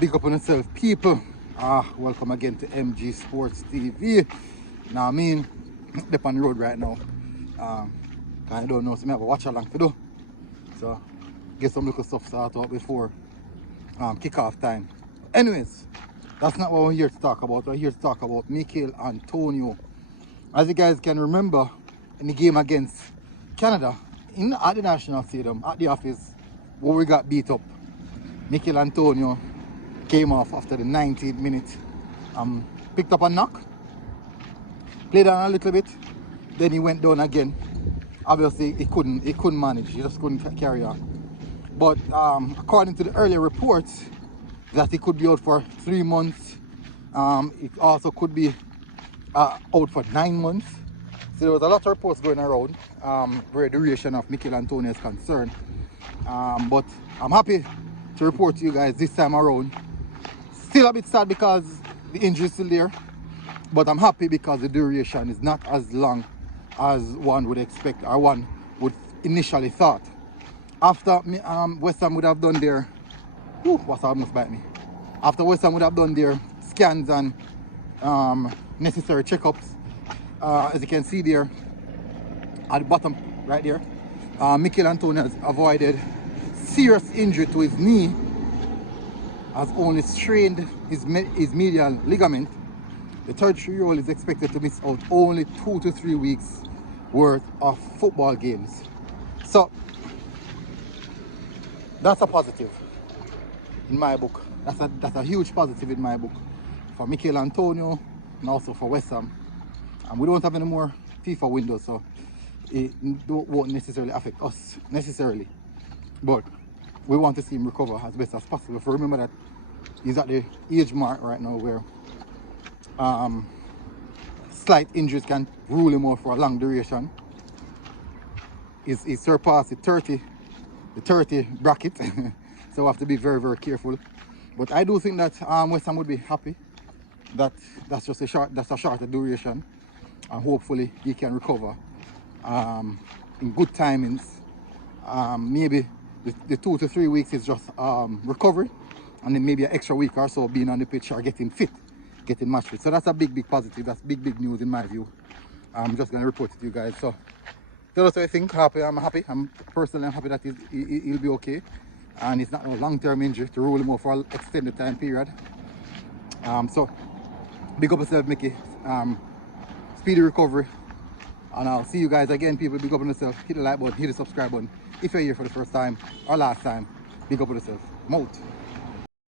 Big up on yourself, people. Welcome again to MG Sports TV. Now, I mean, they're on the road right now. I don't know, so I have a watch along to do. So, get some little stuff started out before kickoff time. Anyways, that's not what we're here to talk about. We're here to talk about Michail Antonio. As you guys can remember, in the game against Canada, at the National Stadium, at the office, where we got beat up, Michail Antonio came off after the 19th minute, picked up a knock, played on a little bit, then he went down again. Obviously he couldn't manage, he just couldn't carry on. But according to the earlier reports, that he could be out for 3 months. It also could be out for 9 months. So there was a lot of reports going around where the duration of Michail Antonio is concerned. But I'm happy to report to you guys this time around. Still a bit sad because the injury is still there, but I'm happy because the duration is not as long as one would expect or one would initially thought. After West Ham would have done their, what's almost bite me. After West Ham would have done their scans and necessary checkups, as you can see there at the bottom right there, Michail Antonio has avoided serious injury to his knee, has only strained his medial ligament. The 33-year-old is expected to miss out only 2 to 3 weeks worth of football games. So that's a positive in my book. That's a huge positive in my book for Michail Antonio and also for West Ham. And we don't have any more FIFA windows, so it won't necessarily affect us necessarily. But we want to see him recover as best as possible. If you remember that he's at the age mark right now where slight injuries can rule him out for a long duration. He's surpassed the 30 bracket, so we have to be very, very careful. But I do think that West Ham would be happy that that's a shorter duration, and hopefully he can recover in good timings. Maybe the 2 to 3 weeks is just recovery, and then maybe an extra week or so being on the pitch or getting fit, getting match fit. So that's a big positive. That's big news in my view. I'm just going to report it to you guys. So tell us what you think. I'm happy. I'm happy that he'll be okay, and it's not a long-term injury to rule him out for an extended time period. So big up yourself, Mickey. Speedy recovery, and I'll see you guys again, people. Big up on yourself. Hit the like button, hit the subscribe button if you're here for the first time or last time. Big up on yourself. I'm out.